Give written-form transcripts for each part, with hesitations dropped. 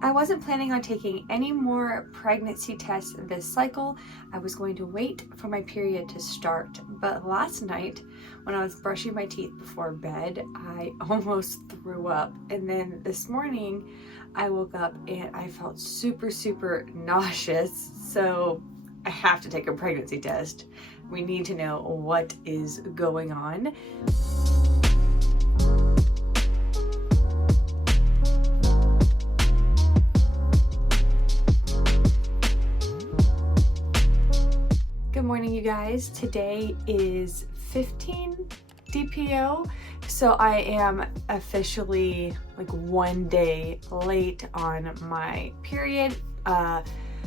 I wasn't planning on taking any more pregnancy tests this cycle. I was going to wait for my period to start, but last night when I was brushing my teeth before bed, I almost threw up. And then this morning I woke up and I felt super nauseous, so I have to take a pregnancy test. We need to know what is going on. Good morning, you guys. Today is 15 DPO, so I am officially like 1 day late on my period.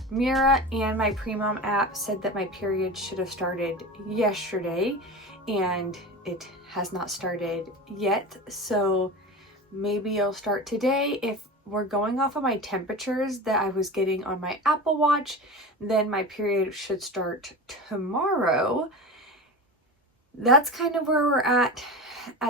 Mira and my Premom app said that my period should have started yesterday, and it has not started yet, so maybe it'll start today. If we're going off of my temperatures that I was getting on my Apple Watch, then my period should start tomorrow. That's kind of where we're at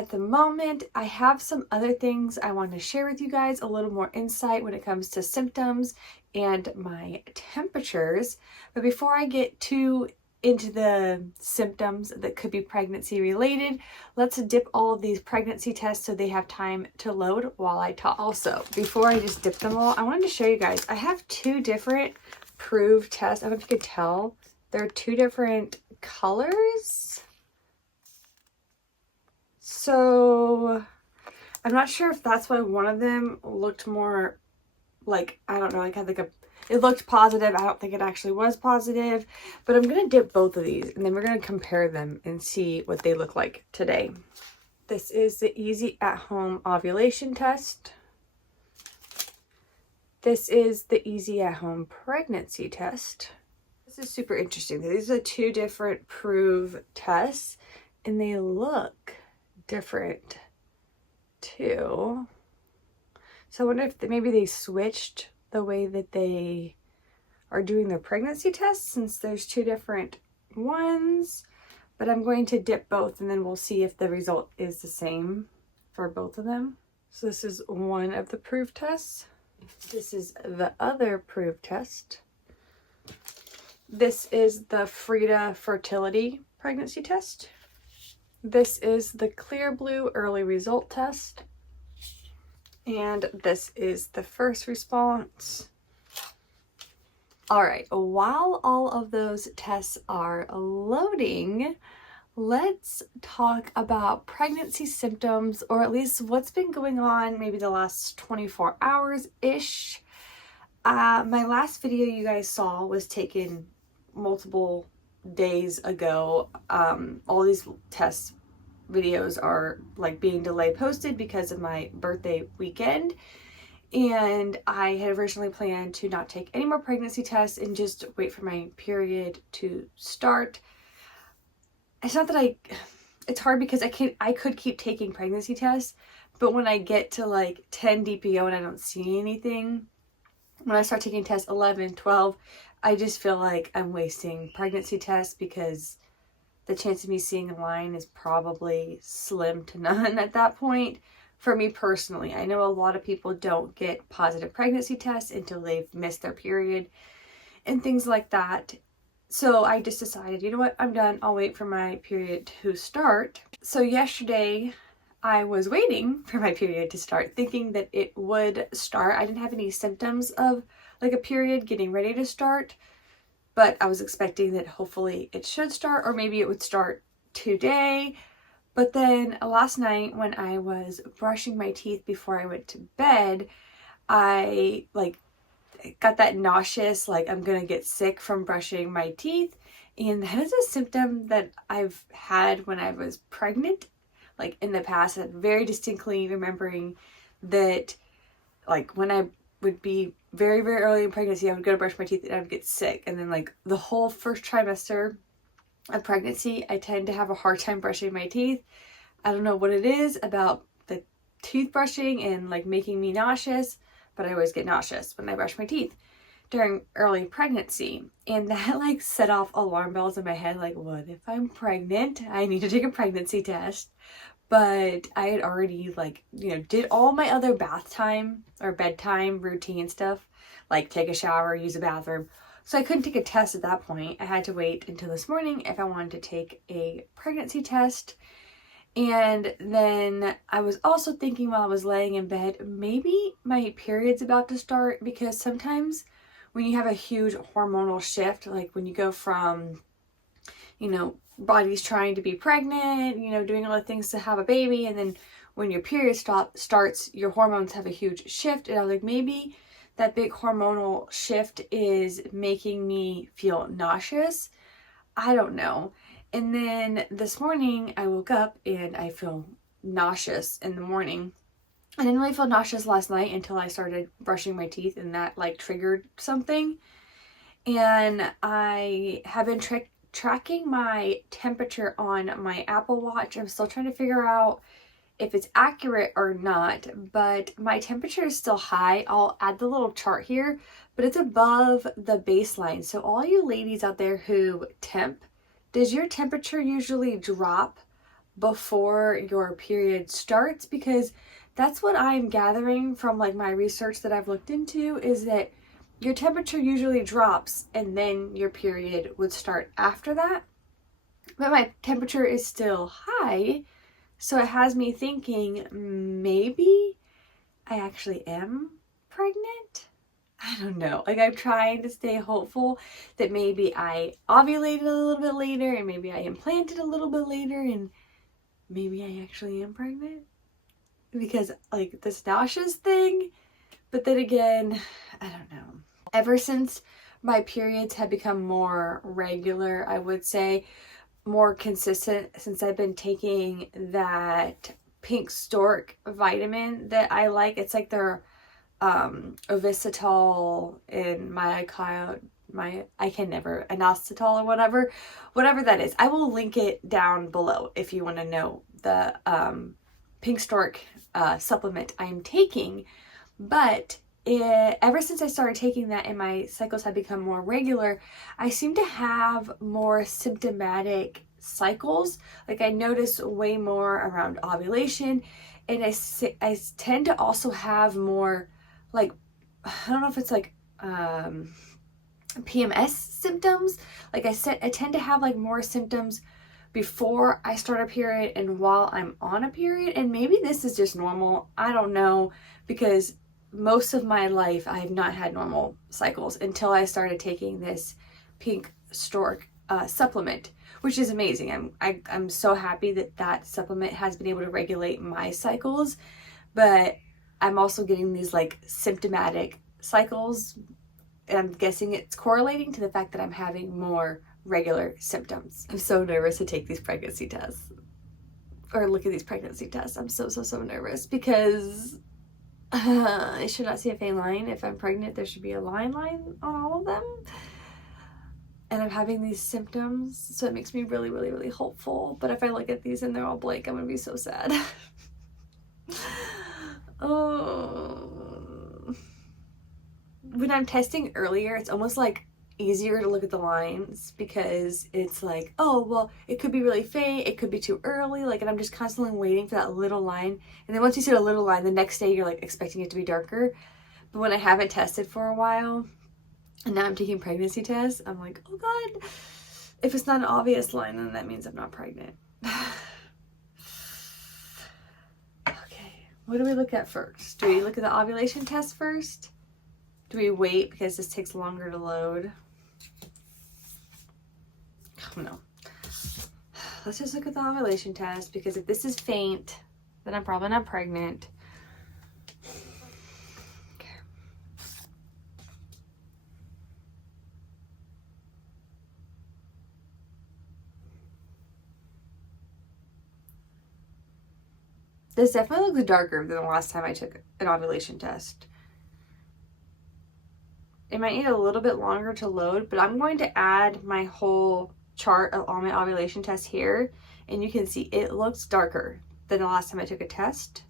the moment. I have some other things I want to share with you guys, a little more insight when it comes to symptoms and my temperatures. But before I get too into the symptoms that could be pregnancy related, let's dip all of these pregnancy tests so they have time to load while I talk. Also, before I just dip them all, I wanted to show you guys, I have two different Proov tests. I don't know if you could tell. They're two different colors. So I'm not sure if that's why one of them looked more like, I don't know, like had like it looked positive. I don't think it actually was positive, but I'm going to dip both of these and then we're going to compare them and see what they look like today. This is the Easy at Home ovulation test. This is the Easy at Home pregnancy test. This is super interesting. These are two different Proov tests and they look different too. So I wonder if maybe they switched the way that they are doing their pregnancy tests, since there's two different ones. But I'm going to dip both and then we'll see if the result is the same for both of them. So this is one of the Proov tests. This is the other Proov test. This is the Frida Fertility Pregnancy test. This is the Clearblue Early Result test. And this is the first response. All right, while all of those tests are loading, let's talk about pregnancy symptoms, or at least what's been going on maybe the last 24 hours-ish. My last video you guys saw was taken multiple days ago. All these test videos are like being delay posted because of my birthday weekend, and I had originally planned to not take any more pregnancy tests and just wait for my period to start. It's not that it's hard because I could keep taking pregnancy tests, but when I get to like 10 DPO and I don't see anything, when I start taking tests 11, 12, I just feel like I'm wasting pregnancy tests because the chance of me seeing a line is probably slim to none at that point. For me personally, I know a lot of people don't get positive pregnancy tests until they've missed their period and things like that. So I just decided, you know what, I'm done. I'll wait for my period to start. So yesterday I was waiting for my period to start, thinking that it would start. I didn't have any symptoms of like a period getting ready to start, but I was expecting that hopefully it should start, or maybe it would start today. But then last night when I was brushing my teeth before I went to bed, I like got that nauseous, like I'm gonna get sick from brushing my teeth. And that is a symptom that I've had when I was pregnant. Like in the past, I'm very distinctly remembering that like when I would be very early in pregnancy, I would go to brush my teeth and I would get sick. And then like the whole first trimester of pregnancy, I tend to have a hard time brushing my teeth. I don't know what it is about the toothbrushing and like making me nauseous, but I always get nauseous when I brush my teeth during early pregnancy. And that like set off alarm bells in my head, like, what if I'm pregnant? I need to take a pregnancy test. but I had already like, did all my other bath time or bedtime routine stuff, like take a shower, use a bathroom. So I couldn't take a test at that point. I had to wait until this morning if I wanted to take a pregnancy test. And then I was also thinking while I was laying in bed, maybe my period's about to start, because sometimes when you have a huge hormonal shift, like when you go from, body's trying to be pregnant, doing all the things to have a baby, and then when your period starts, your hormones have a huge shift. And I was like, maybe that big hormonal shift is making me feel nauseous. I don't know. And then this morning I woke up and I feel nauseous in the morning. I didn't really feel nauseous last night until I started brushing my teeth, and that like triggered something. And I have been tracking my temperature on my Apple Watch. I'm still trying to figure out if it's accurate or not, but my temperature is still high. I'll add the little chart here, but it's above the baseline. So all you ladies out there who temp, does your temperature usually drop before your period starts? Because that's what I'm gathering from like my research that I've looked into, is that your temperature usually drops and then your period would start after that. But my temperature is still high, so it has me thinking maybe I actually am pregnant. I don't know. Like, I'm trying to stay hopeful that maybe I ovulated a little bit later, and maybe I implanted a little bit later, and maybe I actually am pregnant. Because, like, this nauseous thing. But then again, I don't know. Ever since my periods have become more regular, I would say more consistent, since I've been taking that pink stork vitamin that I like. It's like their Ovisitol and inositol or whatever that is. I will link it down below if you want to know the pink stork supplement I'm taking. But ever since I started taking that and my cycles have become more regular, I seem to have more symptomatic cycles. Like, I notice way more around ovulation, and I tend to also have more, like, I don't know if it's like PMS symptoms. Like, I tend to have like more symptoms before I start a period and while I'm on a period. And maybe this is just normal. I don't know, because most of my life I have not had normal cycles until I started taking this pink stork supplement, which is amazing. I'm so happy that supplement has been able to regulate my cycles, but I'm also getting these like symptomatic cycles, and I'm guessing it's correlating to the fact that I'm having more regular symptoms. I'm so nervous to take these pregnancy tests, or look at these pregnancy tests. I'm so nervous, because I should not see a faint line. If I'm pregnant, there should be a line on all of them. And I'm having these symptoms, so it makes me really hopeful. But if I look at these and they're all blank, I'm gonna be so sad. Oh. When I'm testing earlier, it's almost like easier to look at the lines, because it's like, oh, well, it could be really faint, it could be too early, like, and I'm just constantly waiting for that little line. And then once you see the little line, the next day you're like expecting it to be darker. But when I haven't tested for a while, and now I'm taking pregnancy tests, I'm like, oh God, if it's not an obvious line, then that means I'm not pregnant. Okay, what do we look at first? Do we look at the ovulation test first? Do we wait because this takes longer to load? Oh, no. Let's just look at the ovulation test, because if this is faint, then I'm probably not pregnant. Okay. This definitely looks darker than the last time I took an ovulation test. It might need a little bit longer to load, but I'm going to add my whole chart of all my ovulation tests here, and you can see it looks darker than the last time I took a test.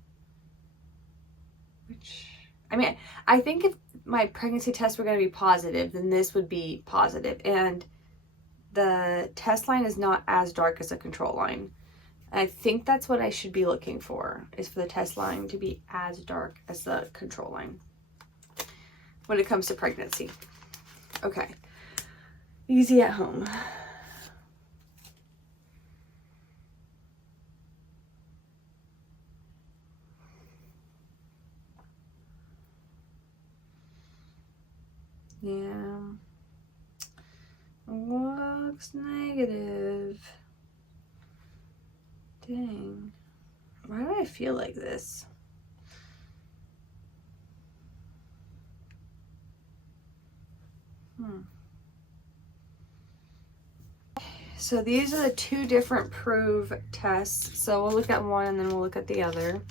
Which, I mean, I think if my pregnancy tests were going to be positive, then this would be positive. And the test line is not as dark as the control line. And I think that's what I should be looking for, is for the test line to be as dark as the control line when it comes to pregnancy. Okay, easy at home. Yeah, looks negative. Dang, why do I feel like this? So these are the two different Proov tests. So we'll look at one and then we'll look at the other.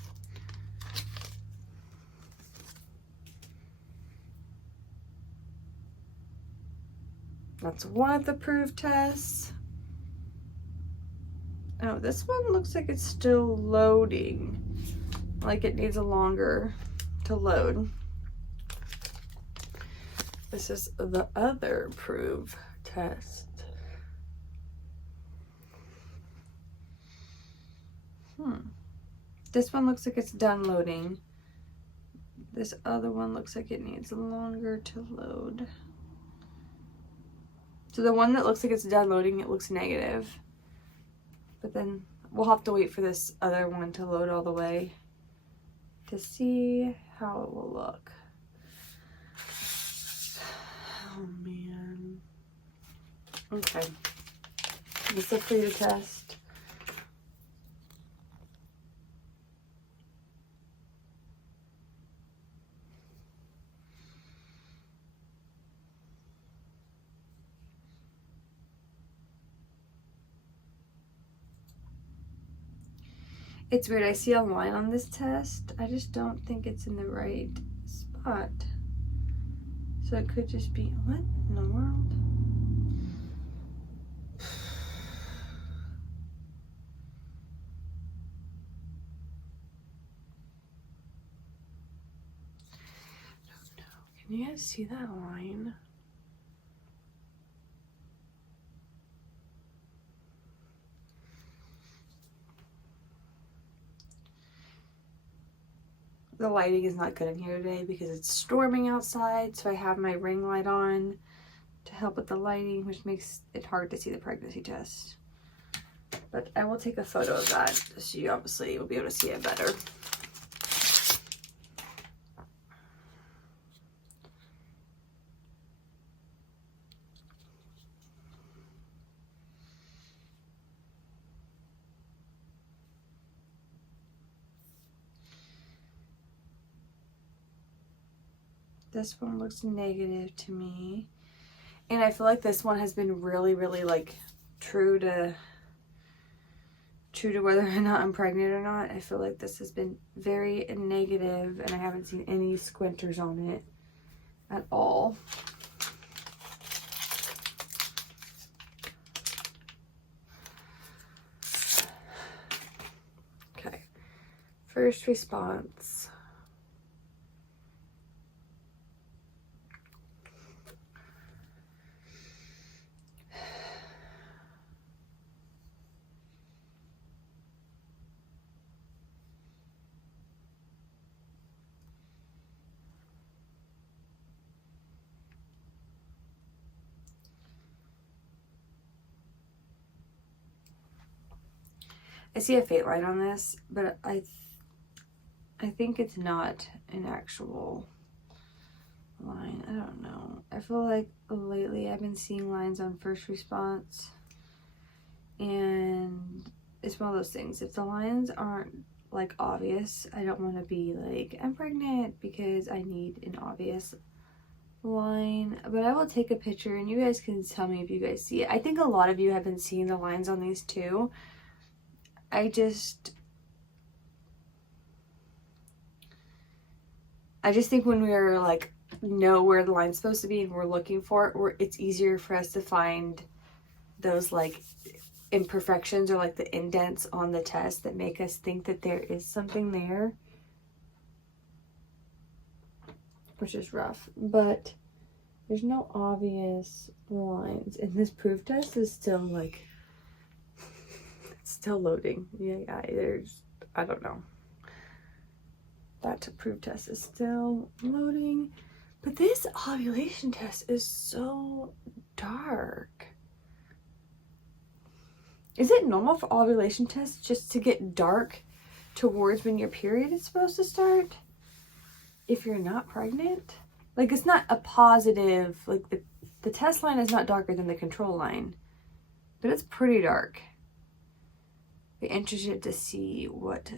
That's one of the Proov tests. Oh, this one looks like it's still loading. Like it needs a longer to load. This is the other Proov test. This one looks like it's done loading. This other one looks like it needs longer to load. So the one that looks like it's done loading, it looks negative. But then we'll have to wait for this other one to load all the way to see how it will look. Oh man. Okay. This is a Frida test. It's weird, I see a line on this test. I just don't think it's in the right spot. So it could just be, what in the world? I don't know. Can you guys see that line? The lighting is not good in here today because it's storming outside, so I have my ring light on to help with the lighting, which makes it hard to see the pregnancy test. But I will take a photo of that so you obviously will be able to see it better. This one looks negative to me. And I feel like this one has been really, really like true to whether or not I'm pregnant or not. I feel like this has been very negative and I haven't seen any squinters on it at all. Okay, first response. I see a fate line on this, but I think it's not an actual line. I don't know. I feel like lately I've been seeing lines on first response, and it's one of those things. If the lines aren't like obvious, I don't want to be like, I'm pregnant, because I need an obvious line. But I will take a picture and you guys can tell me if you guys see it. I think a lot of you have been seeing the lines on these too. I just think when we're like know where the line's supposed to be and we're looking for it, it's easier for us to find those like imperfections or like the indents on the test that make us think that there is something there, which is rough. But there's no obvious lines, and this Proov test is still like still loading. Yeah, there's, I don't know. That Proov test is still loading. But this ovulation test is so dark. Is it normal for ovulation tests just to get dark towards when your period is supposed to start? If you're not pregnant? Like, it's not a positive, like the test line is not darker than the control line, but it's pretty dark. Be interested to see what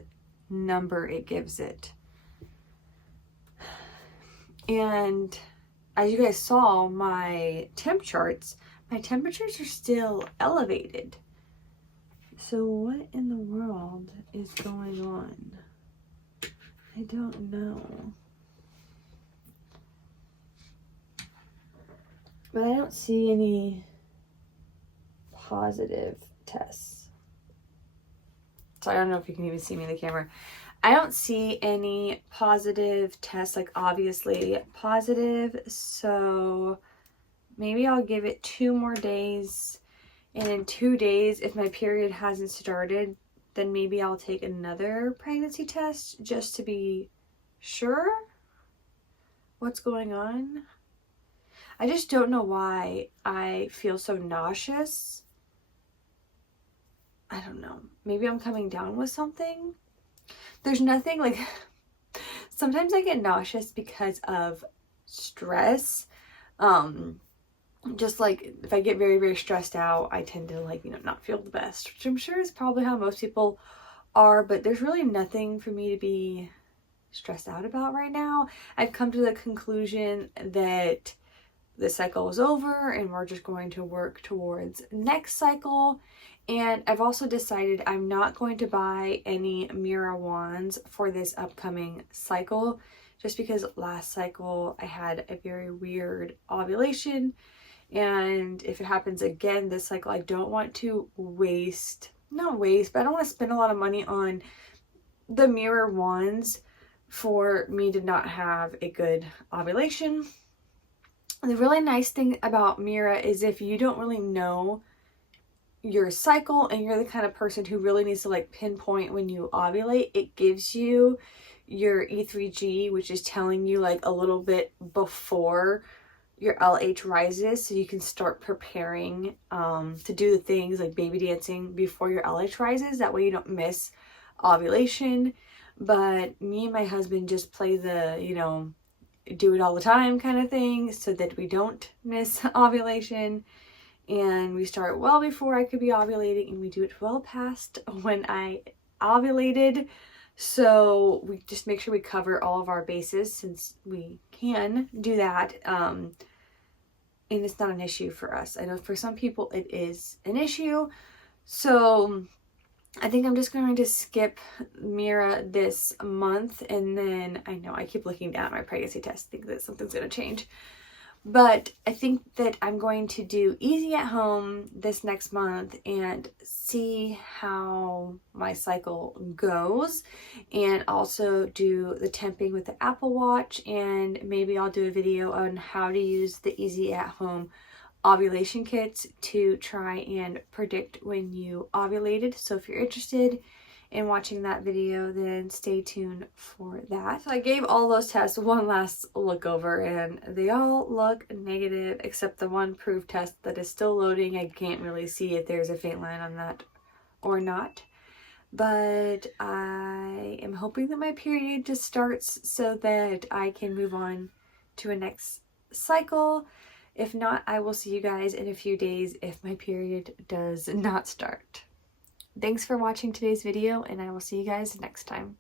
number it gives it. And as you guys saw, my temp charts, my temperatures are still elevated. So what in the world is going on? I don't know. But I don't see any positive tests. So I don't know if you can even see me in the camera. I don't see any positive tests, like obviously positive. So maybe I'll give it 2 more days. And in 2 days, if my period hasn't started, then maybe I'll take another pregnancy test just to be sure what's going on. I just don't know why I feel so nauseous. I don't know. Maybe I'm coming down with something. There's nothing like, sometimes I get nauseous because of stress. Just like if I get very, very stressed out, I tend to like, not feel the best, which I'm sure is probably how most people are, but there's really nothing for me to be stressed out about right now. I've come to the conclusion that the cycle is over and we're just going to work towards next cycle. And I've also decided I'm not going to buy any Mira wands for this upcoming cycle, just because last cycle I had a very weird ovulation. And if it happens again this cycle, I don't want to not waste, but I don't want to spend a lot of money on the Mira wands for me to not have a good ovulation. The really nice thing about Mira is if you don't really know your cycle and you're the kind of person who really needs to like pinpoint when you ovulate, it gives you your E3G, which is telling you like a little bit before your LH rises, so you can start preparing to do the things like baby dancing before your LH rises. That way you don't miss ovulation. But me and my husband just play the, do it all the time kind of thing so that we don't miss ovulation. And we start well before I could be ovulating, and we do it well past when I ovulated. So we just make sure we cover all of our bases since we can do that. And it's not an issue for us. I know for some people it is an issue. So I think I'm just going to skip Mira this month. And then I know I keep looking down at my pregnancy test, think that something's going to change. But I think that I'm going to do easy at home this next month and see how my cycle goes, and also do the temping with the Apple Watch, and maybe I'll do a video on how to use the easy at home ovulation kits to try and predict when you ovulated. So if you're interested in watching that video, then stay tuned for that. So I gave all those tests one last look over, and they all look negative except the one Proov test that is still loading. I can't really see if there's a faint line on that or not, but I am hoping that my period just starts so that I can move on to a next cycle. If not, I will see you guys in a few days if my period does not start. Thanks for watching today's video, and I will see you guys next time.